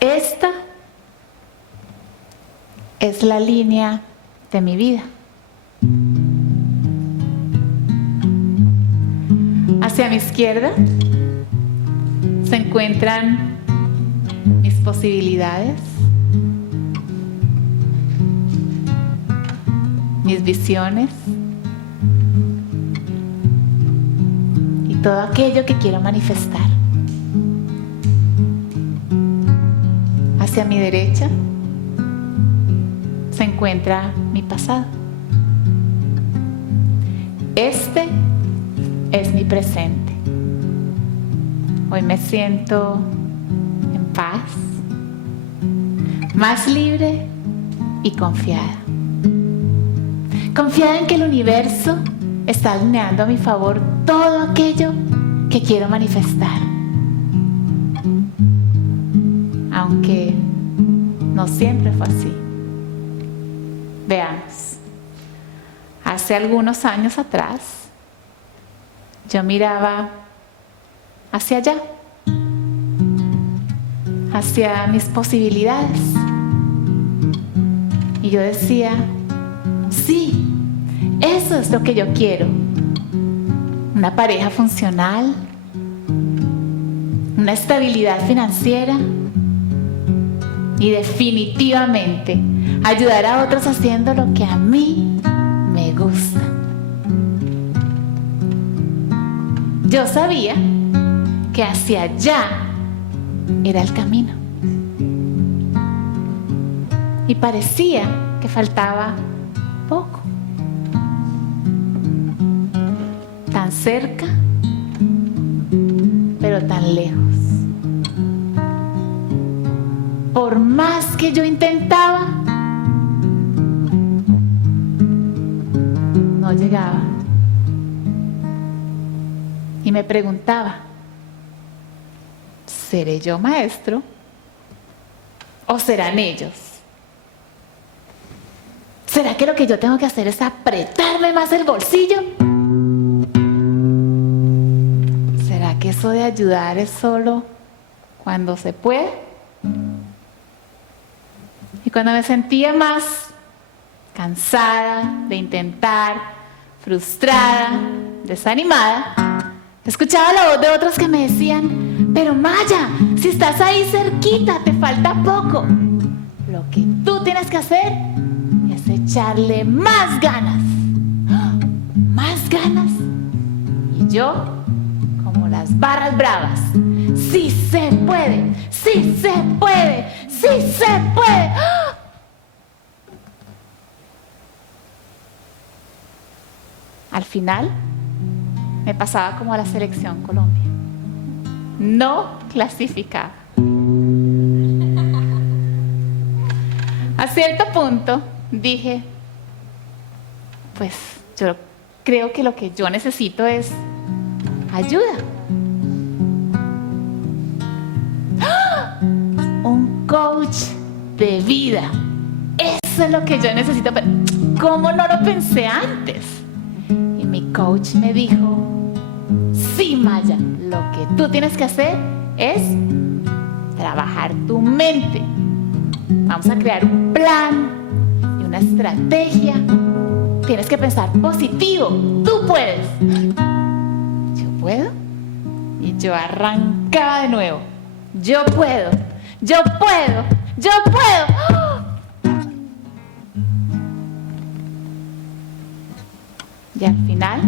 Esta es la línea de mi vida. Hacia mi izquierda se encuentran mis posibilidades, mis visiones y todo aquello que quiero manifestar. Hacia mi derecha se encuentra mi pasado. Este es mi presente. Hoy me siento en paz, más libre y confiada. Confiada en que el universo está alineando a mi favor todo aquello que quiero manifestar. Aunque no siempre fue así. Veamos. Hace algunos años atrás, yo miraba hacia allá, hacia mis posibilidades. Y yo decía, sí, eso es lo que yo quiero. Una pareja funcional, una estabilidad financiera y definitivamente ayudar a otros haciendo lo que a mí me gusta. Yo sabía que hacia allá era el camino. Y parecía que faltaba poco. Tan cerca, pero tan lejos. Por más que yo intentaba, no llegaba. Y me preguntaba, ¿seré yo maestro? ¿O serán ellos? ¿Será que lo que yo tengo que hacer es apretarme más el bolsillo? ¿Será que eso de ayudar es solo cuando se puede? Y cuando me sentía más cansada de intentar, frustrada, desanimada, escuchaba la voz de otros que me decían, pero Maya, si estás ahí cerquita, te falta poco. Lo que tú tienes que hacer es echarle más ganas. Más ganas. Y yo, como las barras bravas, sí se puede, sí se puede, sí se puede. Al final, me pasaba como a la selección Colombia. No clasificaba. A cierto punto dije, pues yo creo que lo que yo necesito es ayuda. ¡Ah! Un coach de vida. Eso es lo que yo necesito. Pero ¿cómo no lo pensé antes? Y mi coach me dijo, sí, Maya, lo que tú tienes que hacer es trabajar tu mente. Vamos a crear un plan y una estrategia. Tienes que pensar positivo. Tú puedes. ¿Yo puedo? Y yo arrancaba de nuevo. Yo puedo. Yo puedo. Yo puedo. ¡Oh! Y al final,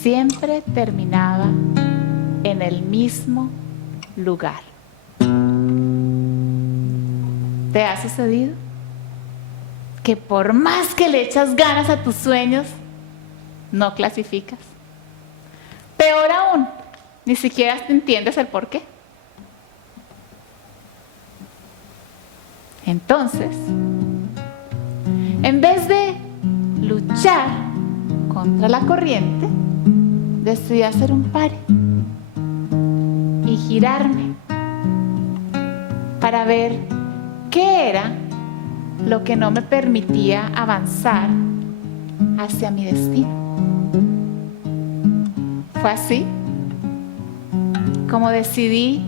siempre terminaba en el mismo lugar. ¿Te ha sucedido? Que por más que le echas ganas a tus sueños, no clasificas. Peor aún, ni siquiera entiendes el por qué. Entonces, en vez de luchar contra la corriente, decidí hacer un pare y girarme para ver qué era lo que no me permitía avanzar hacia mi destino. Fue así como decidí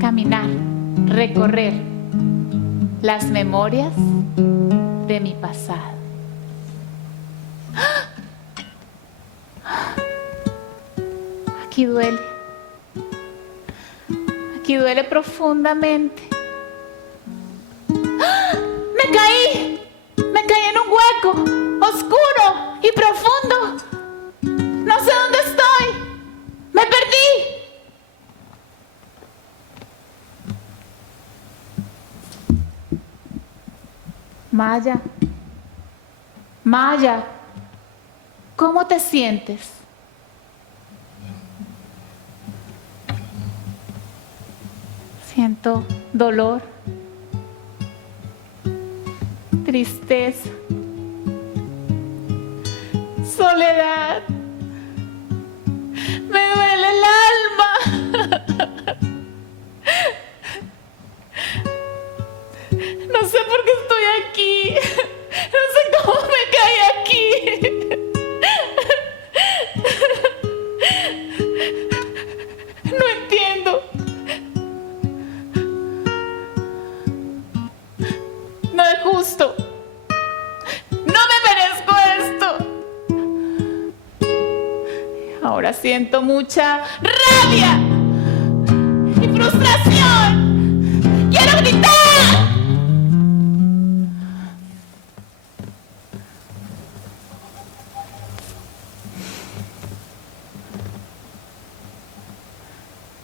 caminar, recorrer las memorias de mi pasado. Aquí duele. Aquí duele profundamente. Me caí en un hueco oscuro y profundo. No sé dónde estoy. Me perdí. Maya, Maya, ¿cómo te sientes? Siento dolor, tristeza, soledad. Me duele el alma. No sé por qué estoy aquí. No sé cómo me caí aquí. No entiendo. No es justo. No me merezco esto. Ahora siento mucha rabia y frustración. ¡Quiero gritar!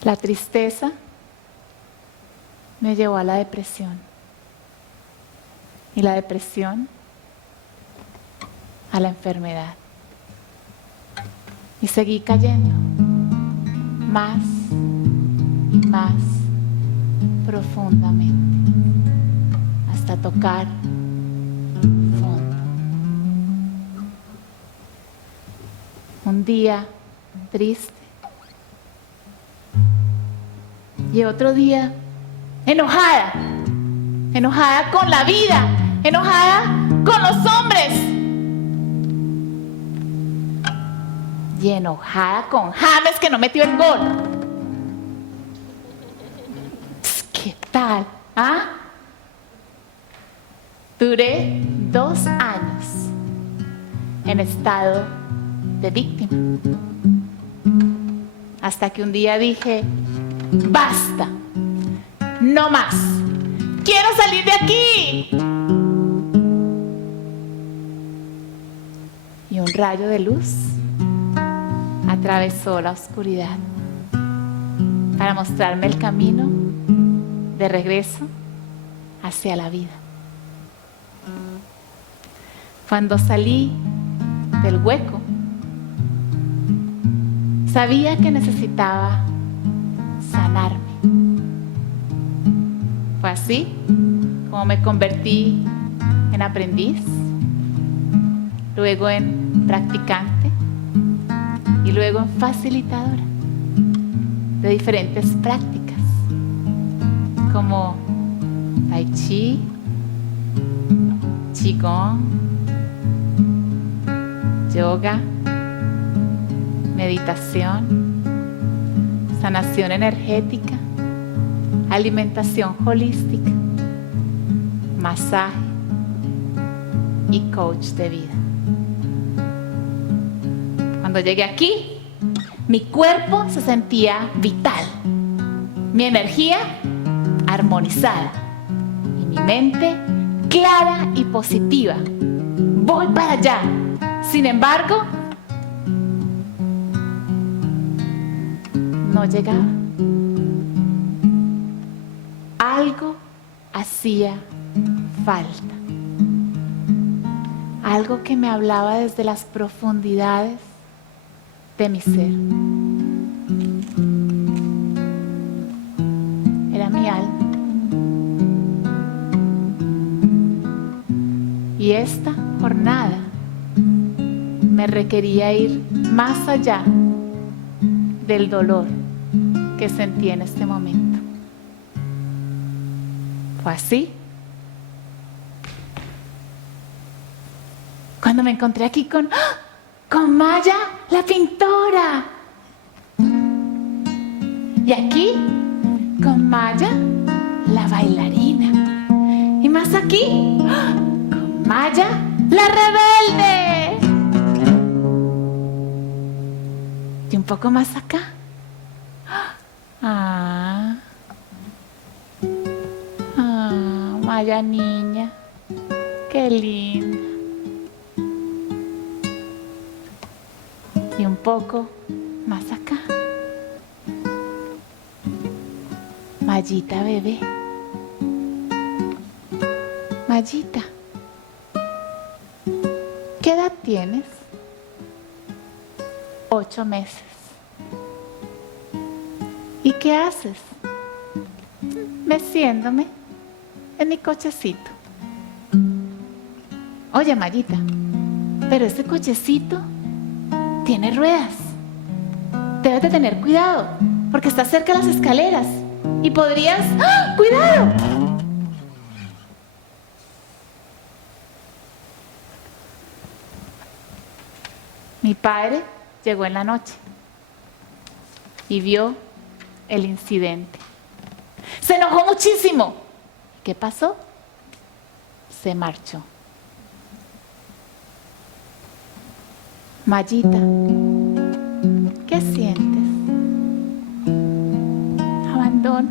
La tristeza me llevó a la depresión. Y la depresión a la enfermedad. Y seguí cayendo más y más profundamente hasta tocar fondo. Un día triste y otro día enojada con la vida, enojada con los hombres y enojada con James que no metió el gol. ¿Qué tal? ¿Ah? Duré 2 años en estado de víctima, hasta que un día dije: basta, no más, quiero salir de aquí. Y un rayo de luz atravesó la oscuridad para mostrarme el camino de regreso hacia la vida. Cuando salí del hueco, sabía que necesitaba sanarme. Fue así como me convertí en aprendiz, luego en practicante y luego en facilitadora de diferentes prácticas como Tai Chi, Qigong, yoga, meditación, sanación energética, alimentación holística, masaje y coach de vida. Cuando llegué aquí, mi cuerpo se sentía vital, mi energía armonizada y mi mente clara y positiva. Voy para allá. Sin embargo, no llegaba. Algo hacía falta. Algo que me hablaba desde las profundidades de mi ser. Era mi alma. Y esta jornada me requería ir más allá del dolor que sentí en este momento. Fue así cuando me encontré aquí con Maya, la pintora. Y aquí, con Maya, la bailarina. Y más aquí, con Maya, la rebelde. Y un poco más acá. Maya niña, qué linda. Y un poco más acá. Mayita bebé. Mayita, ¿qué edad tienes? 8 meses. ¿Y qué haces? Meciéndome en mi cochecito. Oye, Mayita, pero ese cochecito tiene ruedas. Debes de tener cuidado, porque está cerca de las escaleras y podrías... ¡Ah! ¡Cuidado! Mi padre llegó en la noche y vio el incidente. Se enojó muchísimo. ¿Qué pasó? Se marchó. Mayita, ¿qué sientes? Abandono.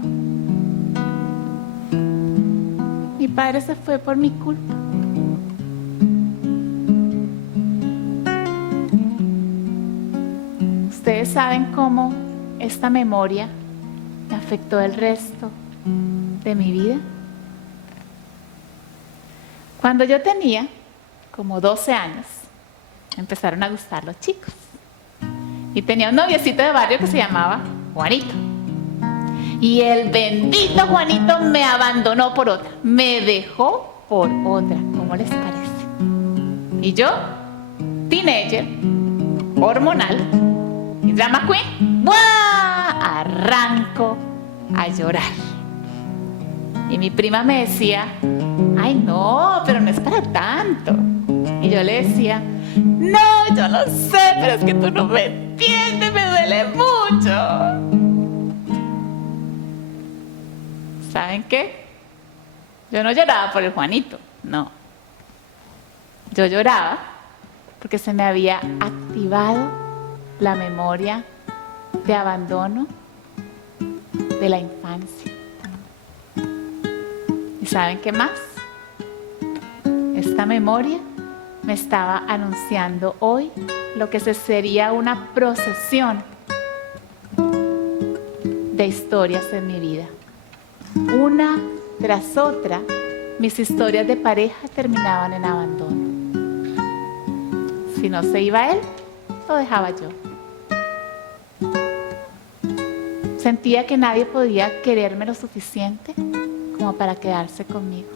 Mi padre se fue por mi culpa. Ustedes saben cómo esta memoria me afectó el resto de mi vida. Cuando yo tenía como 12 años, me empezaron a gustar los chicos. Y tenía un noviecito de barrio que se llamaba Juanito. Y el bendito Juanito me abandonó por otra. Me dejó por otra. ¿Cómo les parece? Y yo, teenager, hormonal, y drama queen, ¡buah! Arranco a llorar. Y mi prima me decía, ay no, pero no es para tanto. Y yo le decía, no, yo lo sé, pero es que tú no me entiendes, me duele mucho. ¿Saben qué? Yo no lloraba por el Juanito, no. Yo lloraba porque se me había activado la memoria de abandono de la infancia. ¿Y saben qué más? Esta memoria me estaba anunciando hoy lo que sería una procesión de historias en mi vida. Una tras otra, mis historias de pareja terminaban en abandono. Si no se iba él, lo dejaba yo. Sentía que nadie podía quererme lo suficiente como para quedarse conmigo.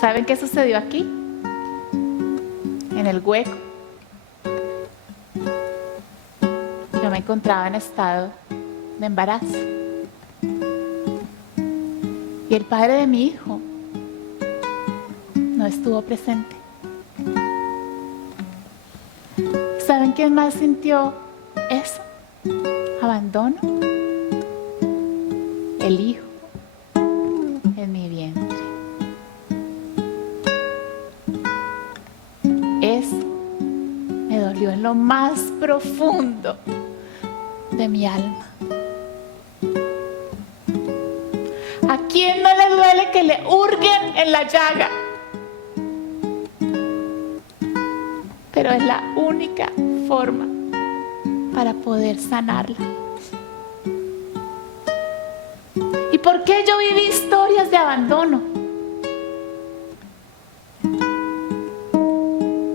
¿Saben qué sucedió aquí? En el hueco. Yo me encontraba en estado de embarazo. Y el padre de mi hijo no estuvo presente. ¿Saben quién más sintió eso? Abandono. El hijo en mi vientre. Eso me dolió en lo más profundo de mi alma. ¿A quién no le duele que le hurguen en la llaga? Pero es la única forma para poder sanarla. ¿Y por qué yo viví historias de abandono?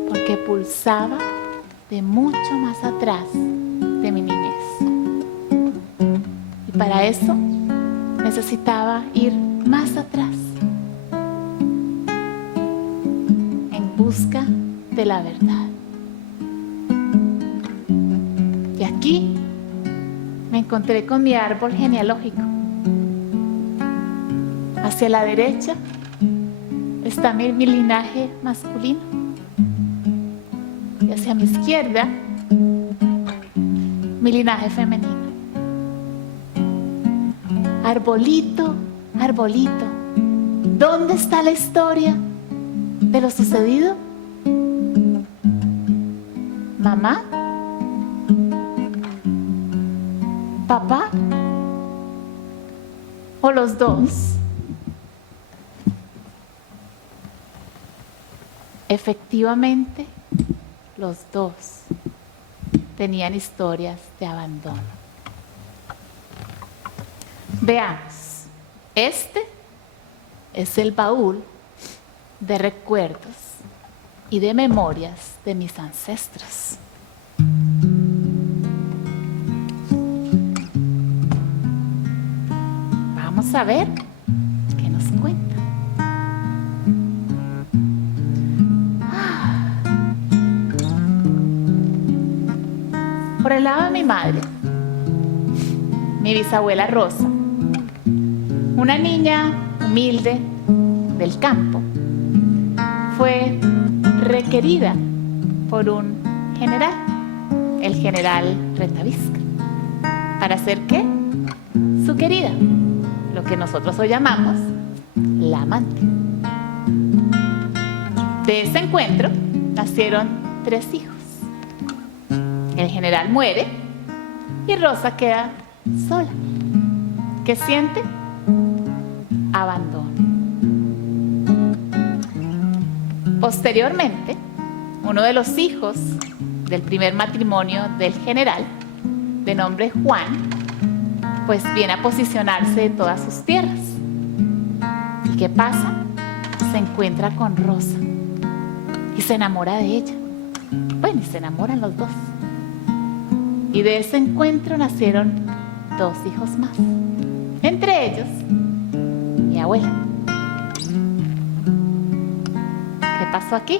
Porque pulsaba de mucho más atrás de mi niñez. Y para eso necesitaba ir más atrás, en busca de la verdad. Y aquí me encontré con mi árbol genealógico. Hacia la derecha está mi linaje masculino. Y hacia mi izquierda mi linaje femenino. Arbolito, arbolito, ¿dónde está la historia de lo sucedido? ¿Mamá? ¿Papá? ¿O los dos? Efectivamente, los dos tenían historias de abandono. Veamos, este es el baúl de recuerdos y de memorias de mis ancestros. Vamos a ver qué nos cuenta. Por el lado de mi madre, mi bisabuela Rosa, una niña humilde del campo, fue requerida por un general, el general Retavisca. ¿Para hacer qué? Su querida, lo que nosotros hoy llamamos la amante. De ese encuentro nacieron 3 hijos. El general muere y Rosa queda sola. ¿Qué siente? Abandono. Posteriormente, uno de los hijos del primer matrimonio del general, de nombre Juan, pues viene a posicionarse en todas sus tierras. ¿Y qué pasa? Se encuentra con Rosa y se enamora de ella. Bueno, y se enamoran los dos. Y de ese encuentro nacieron 2 hijos más. Entre ellos, mi abuela. ¿Qué pasó aquí?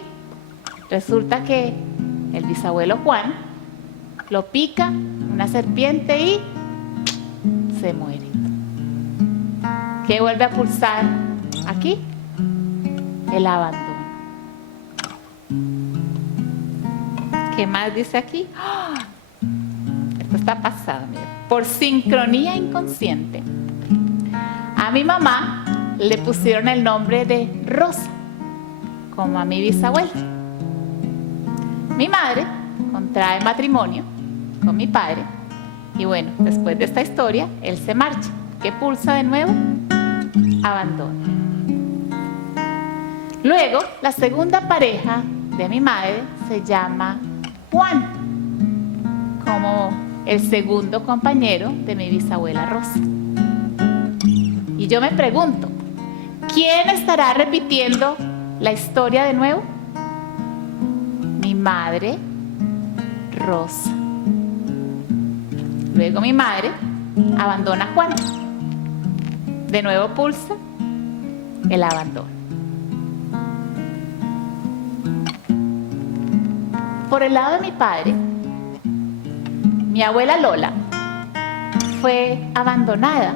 Resulta que el bisabuelo Juan lo pica una serpiente y se muere. ¿Qué vuelve a pulsar aquí? El abandono. ¿Qué más dice aquí? ¡Oh! Esto está pasado, mira. Por sincronía inconsciente, a mi mamá le pusieron el nombre de Rosa, como a mi bisabuela. Mi madre contrae matrimonio con mi padre y bueno, después de esta historia, él se marcha. ¿Qué pulsa de nuevo? Abandono. Luego, la segunda pareja de mi madre se llama Juan, como el segundo compañero de mi bisabuela Rosa. Y yo me pregunto, ¿quién estará repitiendo la historia de nuevo? Mi madre Rosa. Luego mi madre abandona a Juan. De nuevo pulsa el abandono. Por el lado de mi padre, mi abuela Lola fue abandonada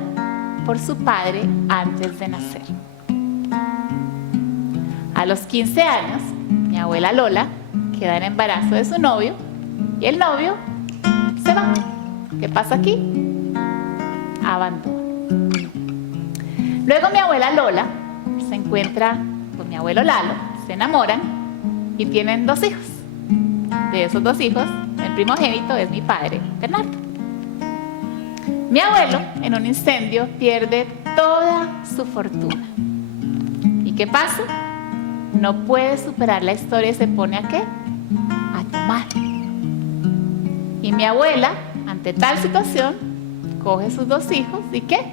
por su padre antes de nacer. A los 15 años, mi abuela Lola queda en embarazo de su novio y el novio se va. ¿Qué pasa aquí? Abandono. Luego mi abuela Lola se encuentra con mi abuelo Lalo, se enamoran y tienen 2 hijos. De esos 2 hijos, el primogénito es mi padre, Bernardo. Mi abuelo, en un incendio, pierde toda su fortuna. ¿Y qué pasa? No puede superar la historia y se pone ¿a qué? A tomar. Y mi abuela, ante tal situación, coge sus 2 hijos y ¿qué?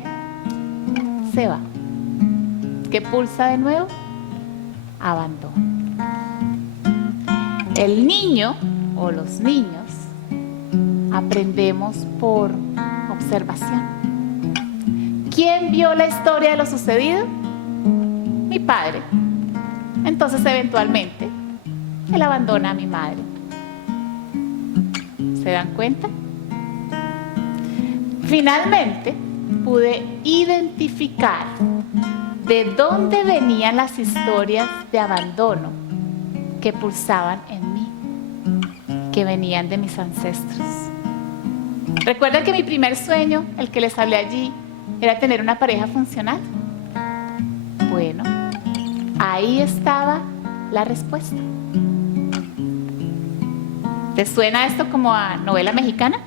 Se va. ¿Qué pulsa de nuevo? Abandono. El niño o los niños aprendemos por observación. ¿Quién vio la historia de lo sucedido? Mi padre. Entonces, eventualmente, él abandona a mi madre. ¿Se dan cuenta? Finalmente, pude identificar de dónde venían las historias de abandono que pulsaban en mí, que venían de mis ancestros. ¿Recuerdan que mi primer sueño, el que les hablé allí, era tener una pareja funcional? Bueno, ahí estaba la respuesta. ¿Te suena esto como a novela mexicana?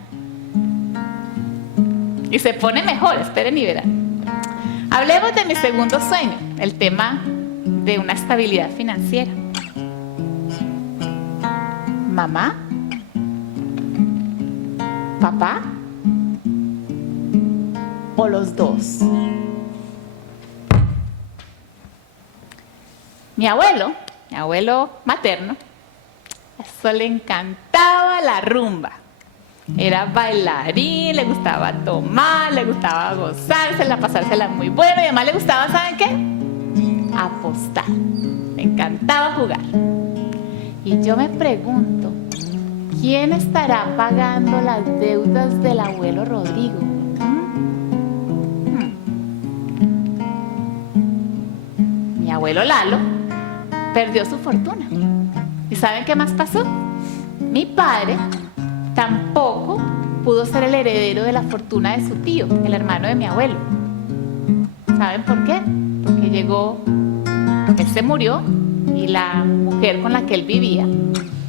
Y se pone mejor, esperen y verán. Hablemos de mi segundo sueño, el tema de una estabilidad financiera. Mamá, papá o los dos. Mi abuelo materno, a eso le encantaba la rumba. Era bailarín, le gustaba tomar, le gustaba gozársela, pasársela muy bueno y además le gustaba, ¿saben qué? Apostar. Le encantaba jugar. Y yo me pregunto, ¿quién estará pagando las deudas del abuelo Rodrigo? Mi abuelo Lalo perdió su fortuna. ¿Y saben qué más pasó? Mi padre tampoco pudo ser el heredero de la fortuna de su tío, el hermano de mi abuelo. ¿Saben por qué? Porque él se murió y la mujer con la que él vivía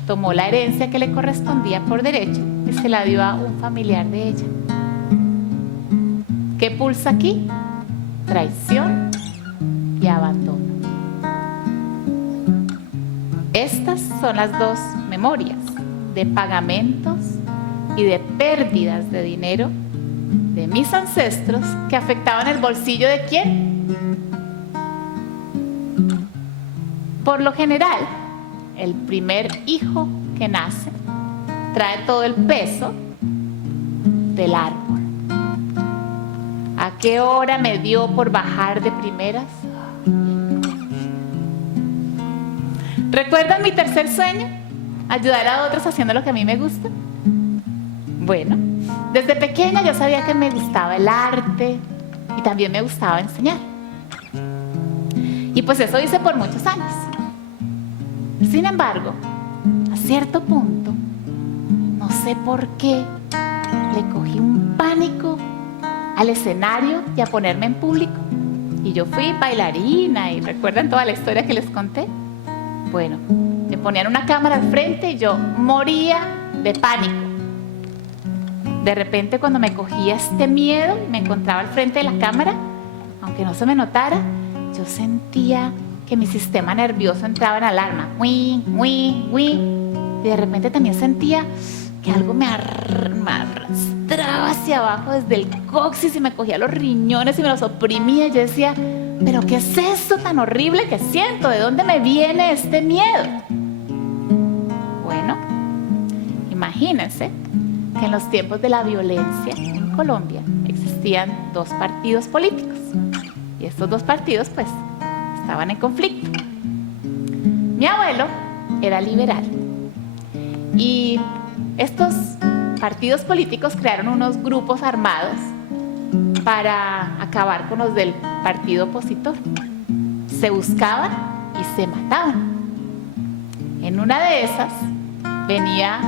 tomó la herencia que le correspondía por derecho y se la dio a un familiar de ella. ¿Qué pulsa aquí? Traición y abandono. Estas son las dos memorias de pagamentos y de pérdidas de dinero de mis ancestros que afectaban el bolsillo de quién. Por lo general, el primer hijo que nace trae todo el peso del árbol. ¿A qué hora me dio por bajar de primeras? ¿Recuerdan mi tercer sueño? Ayudar a otros haciendo lo que a mí me gusta. Bueno, desde pequeña yo sabía que me gustaba el arte y también me gustaba enseñar. Y pues eso hice por muchos años. Sin embargo, a cierto punto, no sé por qué, le cogí un pánico al escenario y a ponerme en público. Y yo fui bailarina y ¿recuerdan toda la historia que les conté? Bueno, me ponían una cámara al frente y yo moría de pánico. De repente cuando me cogía este miedo y me encontraba al frente de la cámara, aunque no se me notara, yo sentía que mi sistema nervioso entraba en alarma. ¡Uy, uy, uy! Y de repente también sentía que algo me arrastraba hacia abajo desde el coxis y me cogía los riñones y me los oprimía. Y yo decía, ¿pero qué es esto tan horrible que siento? ¿De dónde me viene este miedo? Bueno, imagínense que en los tiempos de la violencia en Colombia existían dos partidos políticos. Y estos dos partidos, pues, estaban en conflicto. Mi abuelo era liberal. Y estos partidos políticos crearon unos grupos armados para acabar con los del partido opositor. Se buscaban y se mataban. En una de esas venía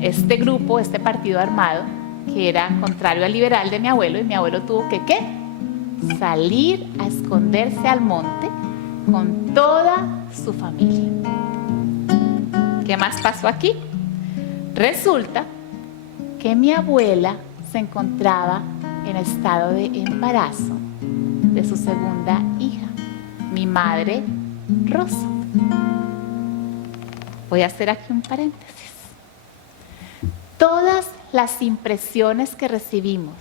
este grupo, este partido armado, que era contrario al liberal de mi abuelo, y mi abuelo tuvo que, ¿qué? Salir a esconderse al monte con toda su familia. ¿Qué más pasó aquí? Resulta que mi abuela se encontraba en estado de embarazo de su segunda hija, mi madre Rosa. Voy a hacer aquí un paréntesis. Todas las impresiones que recibimos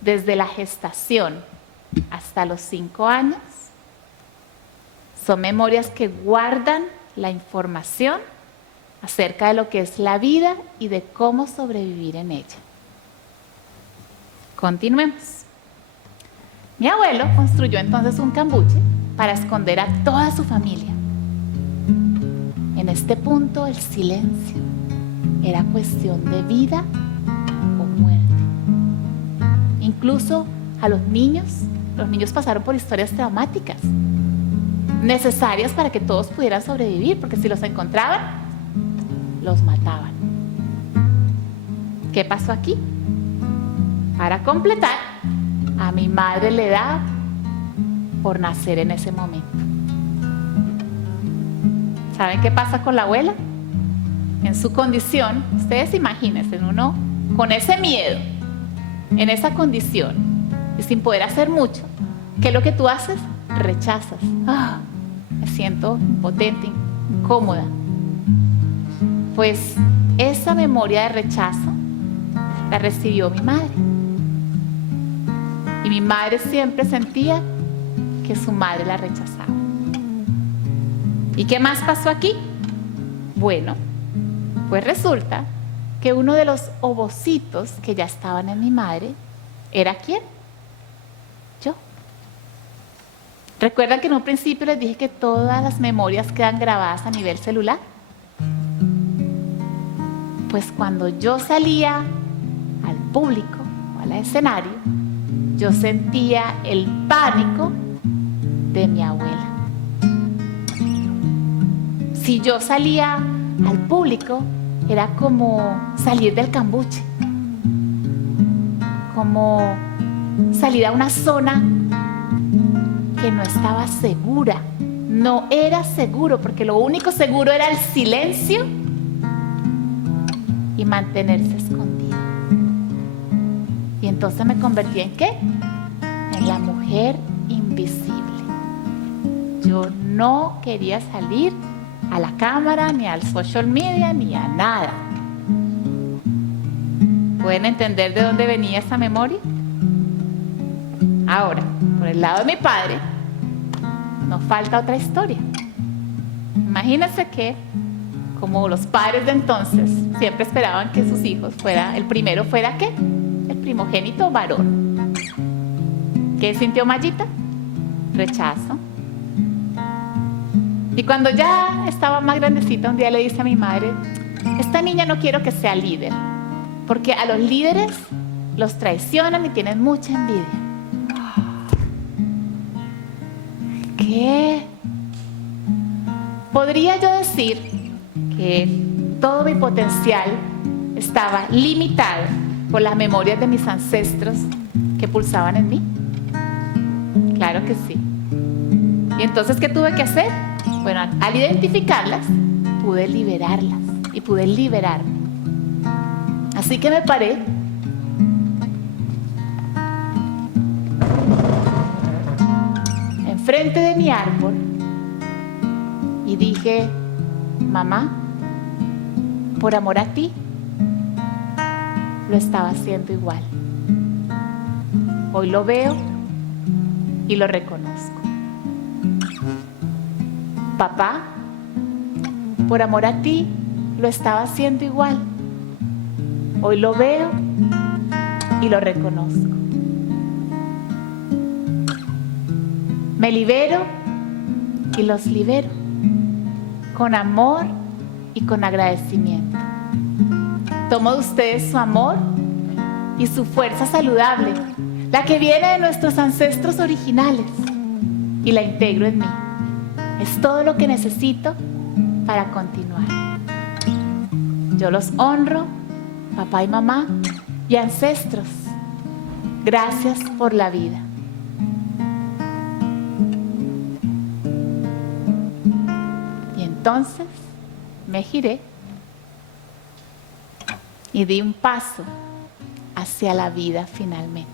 desde la gestación hasta los 5 años son memorias que guardan la información acerca de lo que es la vida y de cómo sobrevivir en ella. Continuemos. Mi abuelo construyó entonces un cambuche para esconder a toda su familia. En este punto el silencio era cuestión de vida o muerte. Incluso a los niños pasaron por historias traumáticas, necesarias para que todos pudieran sobrevivir, porque si los encontraban, los mataban. ¿Qué pasó aquí? Para completar, a mi madre le da por nacer en ese momento. ¿Saben qué pasa con la abuela? En su condición, ustedes imagínense, uno con ese miedo, en esa condición, y sin poder hacer mucho, ¿qué es lo que tú haces? Rechazas. Me siento impotente, incómoda. Pues esa memoria de rechazo la recibió mi madre. Y mi madre siempre sentía que su madre la rechazaba. ¿Y qué más pasó aquí? Bueno, pues resulta que uno de los ovocitos que ya estaban en mi madre era ¿quién? Yo. ¿Recuerdan que en un principio les dije que todas las memorias quedan grabadas a nivel celular? Pues cuando yo salía al público o al escenario, yo sentía el pánico de mi abuela. Si yo salía al público, era como salir del cambuche, como salir a una zona que no estaba segura. No era seguro, porque lo único seguro era el silencio y mantenerse escondido. Y entonces me convertí ¿en qué? En la mujer invisible. Yo no quería salir a la cámara, ni al social media, ni a nada. ¿Pueden entender de dónde venía esa memoria? Ahora, por el lado de mi padre, nos falta otra historia. Imagínense que, como los padres de entonces siempre esperaban que sus hijos el primero fuera ¿qué? El primogénito varón. ¿Qué sintió Mayita? Rechazo. Y cuando ya estaba más grandecita, un día le dice a mi madre: esta niña no quiero que sea líder, porque a los líderes los traicionan y tienen mucha envidia. ¿Qué? Podría yo decir que todo mi potencial estaba limitado por las memorias de mis ancestros que pulsaban en mí. Claro que sí. ¿Y entonces qué tuve que hacer? Bueno, al identificarlas, pude liberarlas y pude liberarme. Así que me paré enfrente de mi árbol y dije: mamá, por amor a ti, lo estaba haciendo igual. Hoy lo veo y lo reconozco. Papá, por amor a ti, lo estaba haciendo igual. Hoy lo veo y lo reconozco. Me libero y los libero, con amor y con agradecimiento. Tomo de ustedes su amor y su fuerza saludable, la que viene de nuestros ancestros originales, y la integro en mí. Es todo lo que necesito para continuar. Yo los honro, papá y mamá y ancestros. Gracias por la vida. Y entonces me giré y di un paso hacia la vida finalmente.